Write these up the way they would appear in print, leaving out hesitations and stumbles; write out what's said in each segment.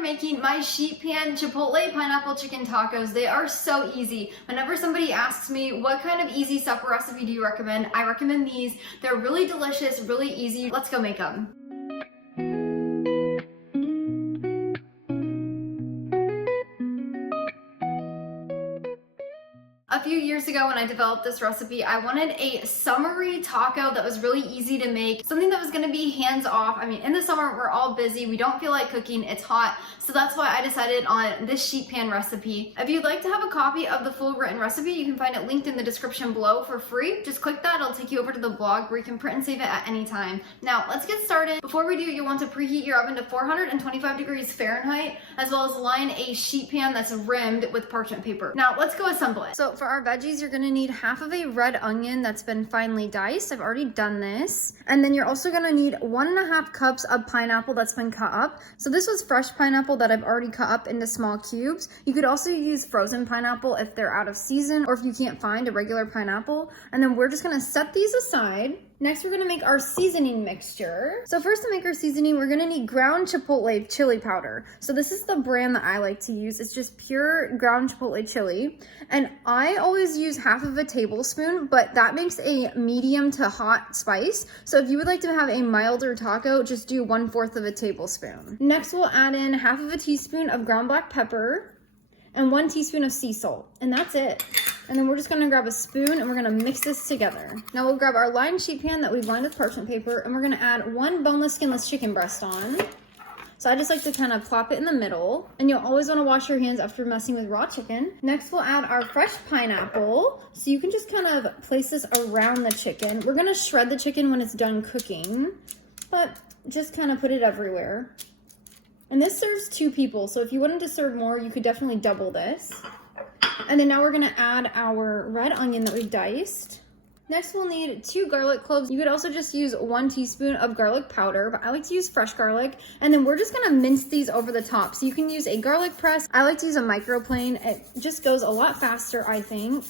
for making my sheet pan Chipotle pineapple chicken tacos. They are so easy. Whenever somebody asks me what kind of easy supper recipe do you recommend, I recommend these. They're really delicious, really easy. Let's go make them. A few years ago when I developed this recipe, I wanted a summery taco that was really easy to make, something that was gonna be hands off. I mean, in the summer, we're all busy, we don't feel like cooking, it's hot, so that's why I decided on this sheet pan recipe. If you'd like to have a copy of the full written recipe, you can find it linked in the description below for free. Just click that, it'll take you over to the blog where you can print and save it at any time. Now, let's get started. Before we do, you'll want to preheat your oven to 425 degrees Fahrenheit, as well as line a sheet pan that's rimmed with parchment paper. Now, let's go assemble it. So for our veggies, you're gonna need half of a red onion that's been finely diced. I've already done this. And then you're also gonna need 1.5 cups of pineapple that's been cut up. So this was fresh pineapple that I've already cut up into small cubes. You could also use frozen pineapple if they're out of season or if you can't find a regular pineapple. And then we're just gonna set these aside. Next, we're gonna make our seasoning mixture. So first, to make our seasoning, we're gonna need ground Chipotle chili powder. So this is the brand that I like to use. It's just pure ground Chipotle chili. And I always use half of a tablespoon, but that makes a medium to hot spice. So if you would like to have a milder taco, just do 1/4 of a tablespoon. Next, we'll add in half of a teaspoon of ground black pepper and 1 teaspoon of sea salt, and that's it. And then we're just gonna grab a spoon and we're gonna mix this together. Now we'll grab our lined sheet pan that we've lined with parchment paper and we're gonna add 1 boneless, skinless chicken breast on. So I just like to kind of plop it in the middle, and you'll always wanna wash your hands after messing with raw chicken. Next we'll add our fresh pineapple. So you can just kind of place this around the chicken. We're gonna shred the chicken when it's done cooking, but just kind of put it everywhere. And this serves 2 people, so if you wanted to serve more, you could definitely double this. And then now we're gonna add our red onion that we've diced. Next, we'll need 2 garlic cloves. You could also just use 1 teaspoon of garlic powder, but I like to use fresh garlic. And then we're just gonna mince these over the top. So you can use a garlic press. I like to use a microplane. It just goes a lot faster, I think.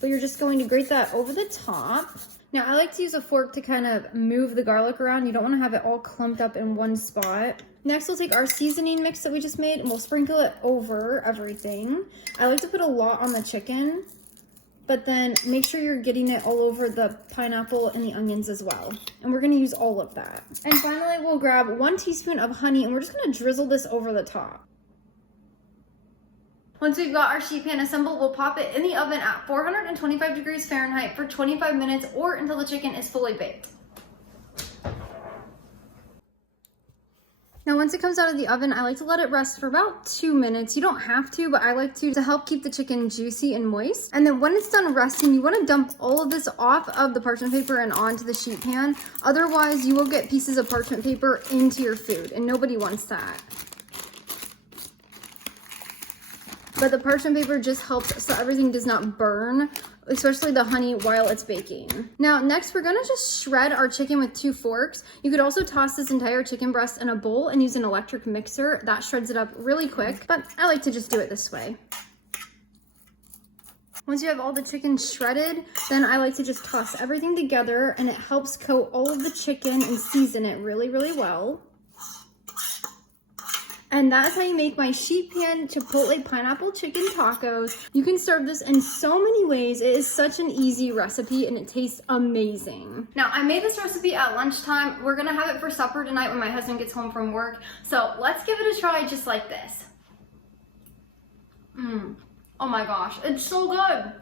But you're just going to grate that over the top. Now, I like to use a fork to kind of move the garlic around. You don't wanna have it all clumped up in one spot. Next, we'll take our seasoning mix that we just made and we'll sprinkle it over everything. I like to put a lot on the chicken, but then make sure you're getting it all over the pineapple and the onions as well. And we're gonna use all of that. And finally, we'll grab 1 teaspoon of honey and we're just gonna drizzle this over the top. Once we've got our sheet pan assembled, we'll pop it in the oven at 425 degrees Fahrenheit for 25 minutes or until the chicken is fully baked. Now, once it comes out of the oven, I like to let it rest for about 2 minutes. You don't have to, but I like to help keep the chicken juicy and moist. And then when it's done resting, you want to dump all of this off of the parchment paper and onto the sheet pan. Otherwise, you will get pieces of parchment paper into your food, and nobody wants that. But the parchment paper just helps so everything does not burn, especially the honey while it's baking. Now, next we're gonna just shred our chicken with 2 forks. You could also toss this entire chicken breast in a bowl and use an electric mixer. That shreds it up really quick, but I like to just do it this way. Once you have all the chicken shredded, then I like to just toss everything together, and it helps coat all of the chicken and season it really, really well. And that's how you make my sheet pan Chipotle pineapple chicken tacos. You can serve this in so many ways. It is such an easy recipe and it tastes amazing. Now, I made this recipe at lunchtime. We're gonna have it for supper tonight when my husband gets home from work. So let's give it a try just like this. Oh my gosh, it's so good.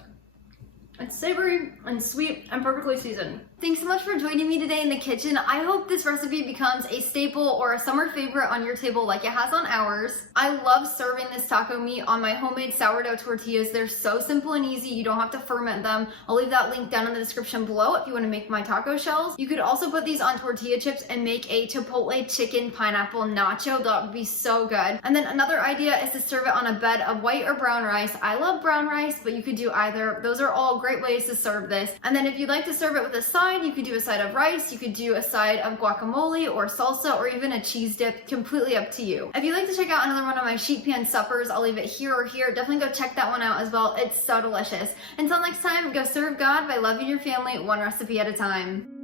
It's savory and sweet and perfectly seasoned. Thanks so much for joining me today in the kitchen. I hope this recipe becomes a staple or a summer favorite on your table like it has on ours. I love serving this taco meat on my homemade sourdough tortillas. They're so simple and easy. You don't have to ferment them. I'll leave that link down in the description below if you want to make my taco shells. You could also put these on tortilla chips and make a Chipotle chicken pineapple nacho. That would be so good. And then another idea is to serve it on a bed of white or brown rice. I love brown rice, but you could do either. Those are all great ways to serve this. And then if you'd like to serve it with a side, you could do a side of rice, you could do a side of guacamole or salsa or even a cheese dip, completely up to you. If you'd like to check out another one of my sheet pan suppers, I'll leave it here or here. Definitely go check that one out as well. It's so delicious. Until next time, go serve God by loving your family one recipe at a time.